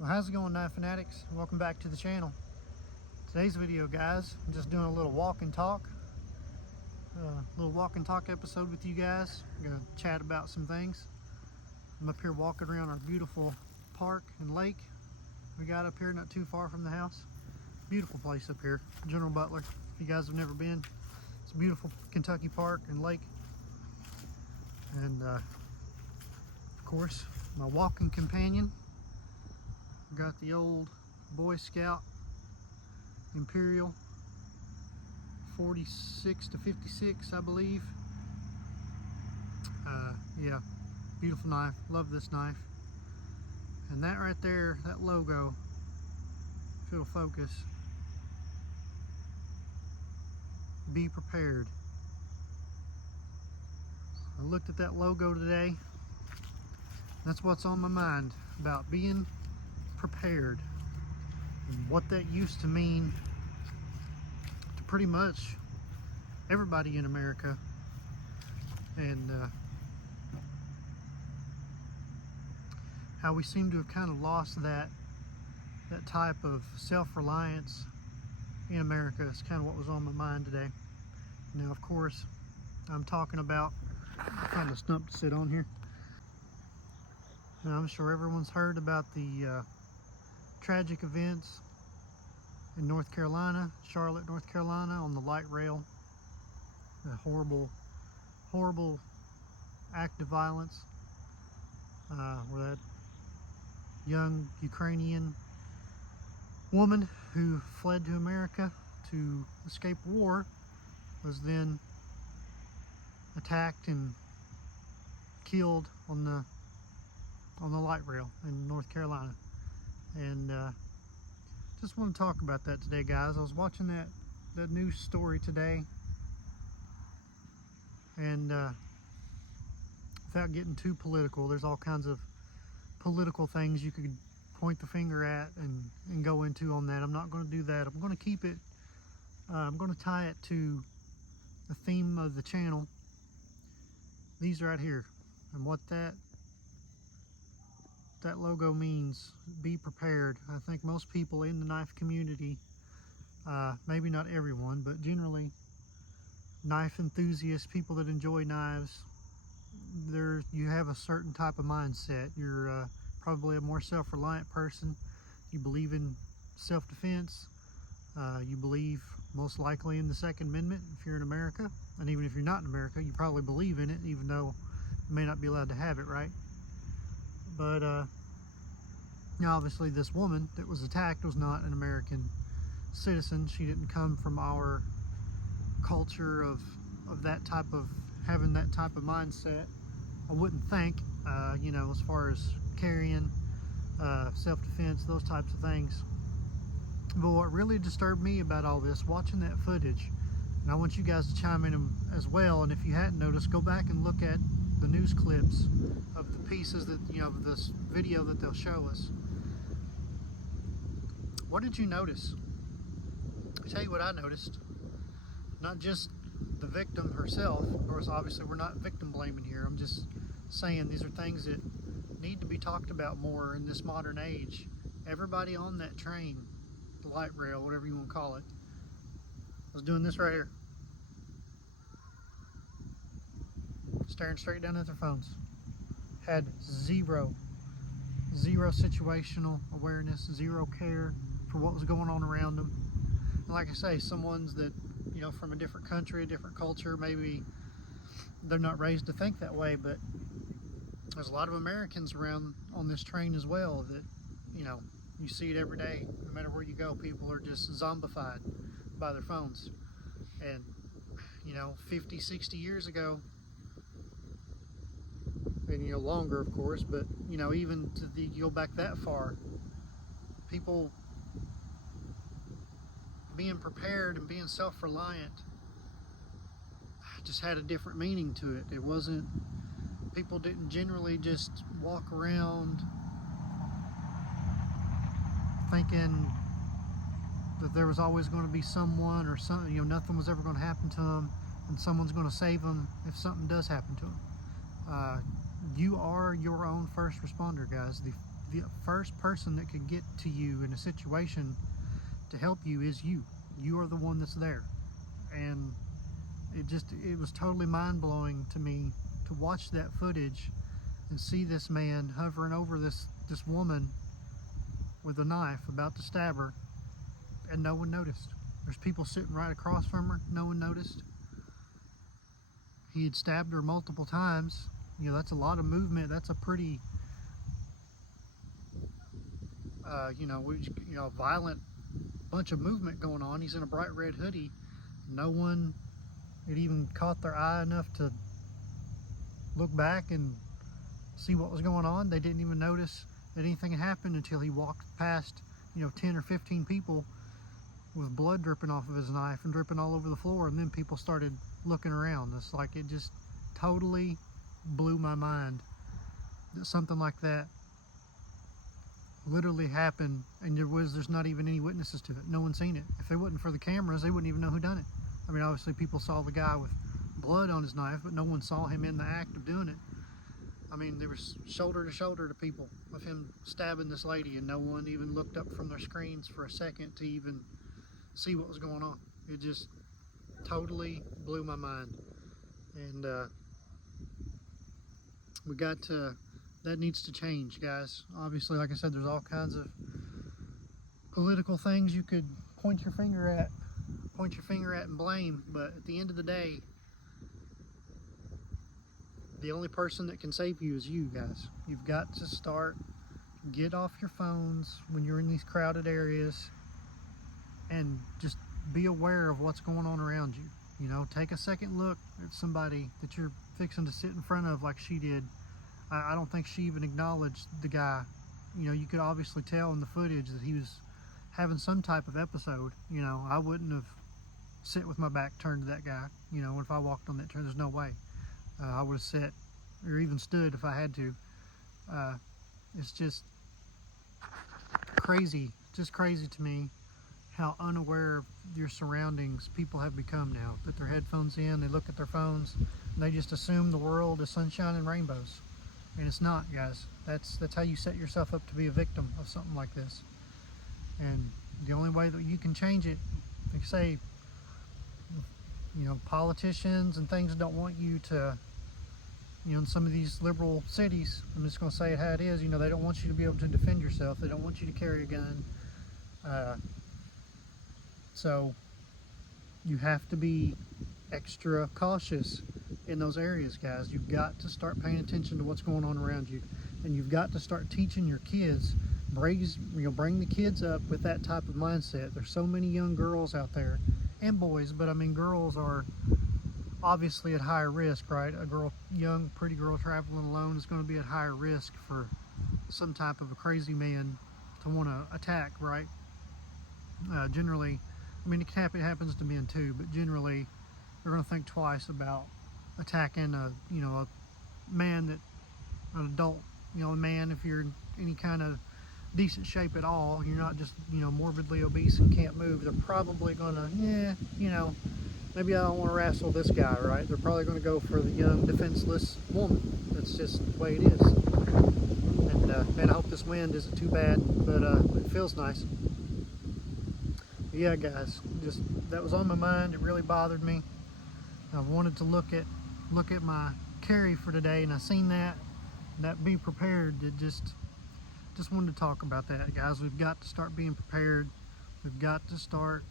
Well, how's it going, knife fanatics? Welcome back to the channel. Today's video, guys, I'm just doing a little walk and talk episode with you guys. I'm gonna chat about some things. I'm up here walking around our beautiful park and lake we got up here not too far from the house. Beautiful place up here, General Butler. If you guys have never been, it's a beautiful Kentucky park and lake. And of course, my walking companion, got the old Boy Scout Imperial 46 to 56, I believe. Yeah, beautiful knife. Love this knife. And that right there, that logo, if it'll focus, be prepared. I looked at that logo today. That's what's on my mind, about being prepared, and what that used to mean to pretty much everybody in America, and how we seem to have kind of lost that type of self-reliance in America. Is kind of what was on my mind today. Now, of course, I'm talking about, kind of stump to sit on here. Now, I'm sure everyone's heard about the tragic events in North Carolina, Charlotte, North Carolina, on the light rail. The horrible act of violence where that young Ukrainian woman who fled to America to escape war was then attacked and killed on the light rail in North Carolina. And just want to talk about that today, guys. I was watching that news story today, and without getting too political, there's all kinds of political things you could point the finger at and go into on that. I'm not going to do that. I'm going to keep it, I'm going to tie it to the theme of the channel, these right here, and what that logo means. Be prepared. I think most people in the knife community, maybe not everyone, but generally knife enthusiasts, people that enjoy knives, you have a certain type of mindset. You're probably a more self-reliant person. You believe in self-defense. You believe most likely in the Second Amendment if you're in America, and even if you're not in America, you probably believe in it, even though you may not be allowed to have it, right? But now, obviously, this woman that was attacked was not an American citizen. She didn't come from our culture of that type of, having that type of mindset, I wouldn't think, you know, as far as carrying, self-defense, those types of things. But what really disturbed me about all this, watching that footage, and I want you guys to chime in as well, and if you hadn't noticed, go back and look at the news clips of the pieces that, you know, of this video that they'll show us. What did you notice? I'll tell you what I noticed. Not just the victim herself. Of course, obviously, we're not victim blaming here. I'm just saying these are things that need to be talked about more in this modern age. Everybody on that train, the light rail, whatever you want to call it, was doing this right here. Staring straight down at their phones. Had zero situational awareness, zero care for what was going on around them. And like I say, some ones that, you know, from a different country, a different culture, maybe they're not raised to think that way, but there's a lot of Americans around on this train as well that, you know, you see it every day. No matter where you go, people are just zombified by their phones. And, you know, 50, 60 years ago, and, you know, longer, of course, but, you know, even to you go back that far, people being prepared and being self-reliant just had a different meaning to it. It wasn't, people didn't generally just walk around thinking that there was always going to be someone or something, you know, nothing was ever going to happen to them and someone's going to save them if something does happen to them. You are your own first responder, guys. The the first person that could get to you in a situation to help you is you. You are the one that's there. And it was totally mind-blowing to me to watch that footage and see this man hovering over this woman with a knife about to stab her, and no one noticed. There's people sitting right across from her, no one noticed. He had stabbed her multiple times. You know, that's a lot of movement. That's a pretty violent bunch of movement going on. He's in a bright red hoodie. No one had even caught their eye enough to look back and see what was going on. They didn't even notice that anything had happened until he walked past, 10 or 15 people with blood dripping off of his knife and dripping all over the floor, and then people started looking around. It's like it just totally blew my mind that something like that literally happened, and there's not even any witnesses to it. No one's seen it. If it wasn't for the cameras, they wouldn't even know who done it. I mean, obviously people saw the guy with blood on his knife, but no one saw him in the act of doing it. I mean, there was shoulder to shoulder to people of him stabbing this lady, and no one even looked up from their screens for a second to even see what was going on. It just totally blew my mind. And that needs to change, guys. Obviously, like I said, there's all kinds of political things you could point your finger at and blame, but at the end of the day, the only person that can save you is you, guys. You've got to get off your phones when you're in these crowded areas and just be aware of what's going on around you. Take a second look at somebody that you're fixing to sit in front of like she did. I don't think she even acknowledged the guy. You could obviously tell in the footage that he was having some type of episode. I wouldn't have sit with my back turned to that guy. If I walked on that turn, there's no way. I would have sat or even stood if I had to. It's just crazy to me how unaware of your surroundings people have become now. Put their headphones in, they look at their phones, and they just assume the world is sunshine and rainbows. And it's not, guys. That's how you set yourself up to be a victim of something like this. And the only way that you can change it, like say, politicians and things don't want you to, in some of these liberal cities, I'm just going to say it how it is, they don't want you to be able to defend yourself. They don't want you to carry a gun. So you have to be extra cautious in those areas, guys. You've got to start paying attention to what's going on around you, and you've got to start teaching your kids. Bring the kids up with that type of mindset. There's so many young girls out there, and boys, but I mean girls are obviously at higher risk, right? A young pretty girl traveling alone is going to be at higher risk for some type of a crazy man to want to attack, right? Generally, I mean, it happens to men too, but generally they're going to think twice about attacking a man, an adult, a man. If you're in any kind of decent shape at all, you're not just morbidly obese and can't move, they're probably going to maybe I don't want to wrestle this guy, right? They're probably going to go for the young defenseless woman. That's just the way it is. And man, I hope this wind isn't too bad, but it feels nice. Yeah, guys, just that was on my mind. It really bothered me. I wanted to look at my carry for today, and I seen that be prepared. It just wanted to talk about that, guys. We've got to start being prepared. We've got to start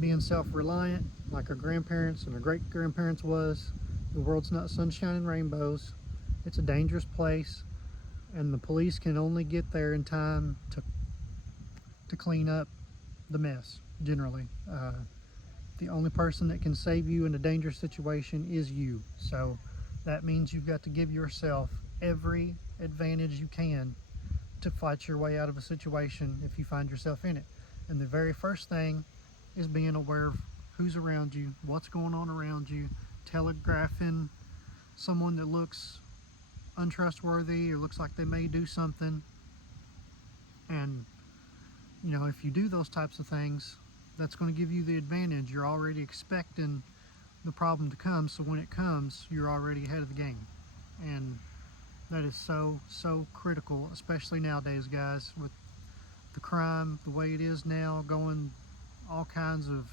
being self-reliant like our grandparents and our great-grandparents was. The world's not sunshine and rainbows. It's a dangerous place, and the police can only get there in time to clean up the mess, generally. The only person that can save you in a dangerous situation is you. So that means you've got to give yourself every advantage you can to fight your way out of a situation if you find yourself in it. And the very first thing is being aware of who's around you, what's going on around you, telegraphing someone that looks untrustworthy or looks like they may do something. And if you do those types of things, that's going to give you the advantage. You're already expecting the problem to come, so when it comes, you're already ahead of the game. And That is so critical, especially nowadays, guys, with the crime the way it is now, going all kinds of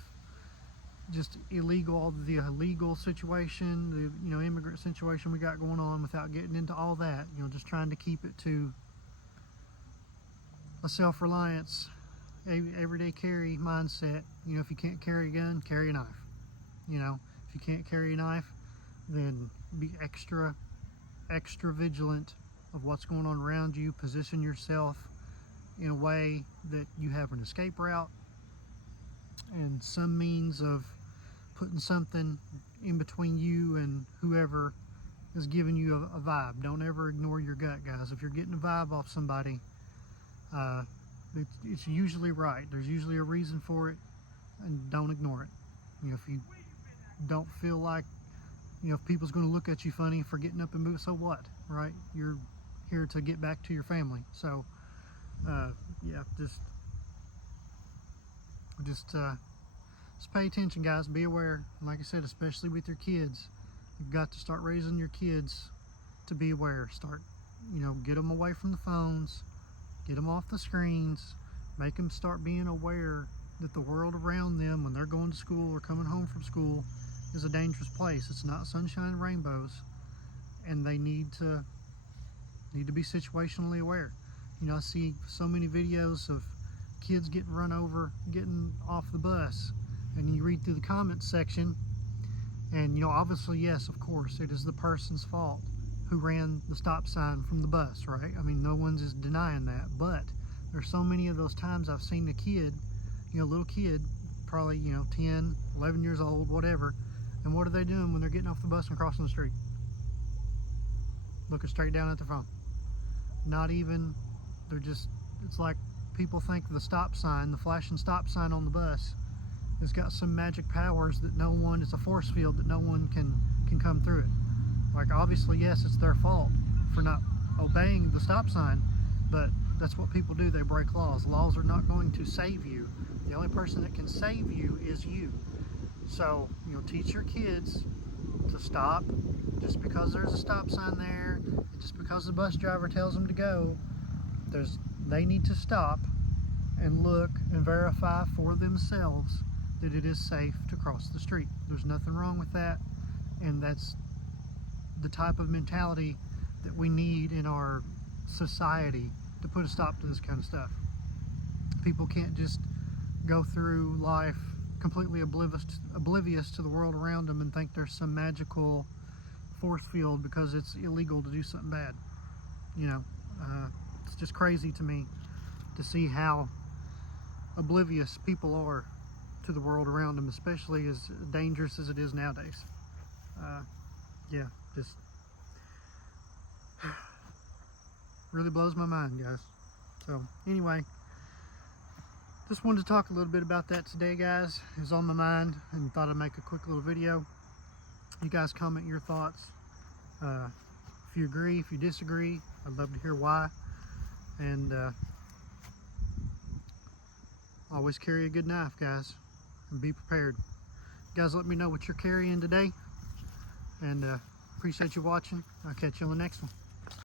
just illegal, the illegal situation, the immigrant situation we got going on, without getting into all that. Just trying to keep it to a self-reliance, everyday carry mindset. If you can't carry a gun, carry a knife. If you can't carry a knife, then be extra vigilant of what's going on around you. Position yourself in a way that you have an escape route and some means of putting something in between you and whoever is giving you a vibe. Don't ever ignore your gut, guys. If you're getting a vibe off somebody, it's usually right. There's usually a reason for it, and don't ignore it. If you don't feel like, if people's going to look at you funny for getting up and moving, so what, right? You're here to get back to your family. So, yeah, just pay attention, guys. Be aware. Like I said, especially with your kids, you've got to start raising your kids to be aware. Start, get them away from the phones, get them off the screens, make them start being aware that the world around them, when they're going to school or coming home from school, is a dangerous place. It's not sunshine and rainbows, and they need to be situationally aware. I see so many videos of kids getting run over, getting off the bus, and you read through the comments section, and obviously, yes, of course, it is the person's fault who ran the stop sign from the bus, right? I mean, no one's is denying that, but there's so many of those times I've seen a kid, little kid, probably 10, 11 years old, whatever, and what are they doing when they're getting off the bus and crossing the street? Looking straight down at their phone. Not even, it's like people think the stop sign, the flashing stop sign on the bus, has got some magic powers that it's a force field that no one can come through it. Like, obviously, yes, it's their fault for not obeying the stop sign, but that's what people do. They break laws. Laws are not going to save you. The only person that can save you is you. So, teach your kids to stop just because there's a stop sign there, just because the bus driver tells them to go. They need to stop and look and verify for themselves that it is safe to cross the street. There's nothing wrong with that, and that's the type of mentality that we need in our society to put a stop to this kind of stuff. People can't just go through life completely oblivious to the world around them and think there's some magical force field because it's illegal to do something bad. It's just crazy to me to see how oblivious people are to the world around them, especially as dangerous as it is nowadays. Yeah, just really blows my mind, guys. So anyway, just wanted to talk a little bit about that today, guys. It was on my mind and thought I'd make a quick little video. You guys comment your thoughts. If you agree, if you disagree, I'd love to hear why. And always carry a good knife, guys, and be prepared. Guys, let me know what you're carrying today, and appreciate you watching. I'll catch you on the next one.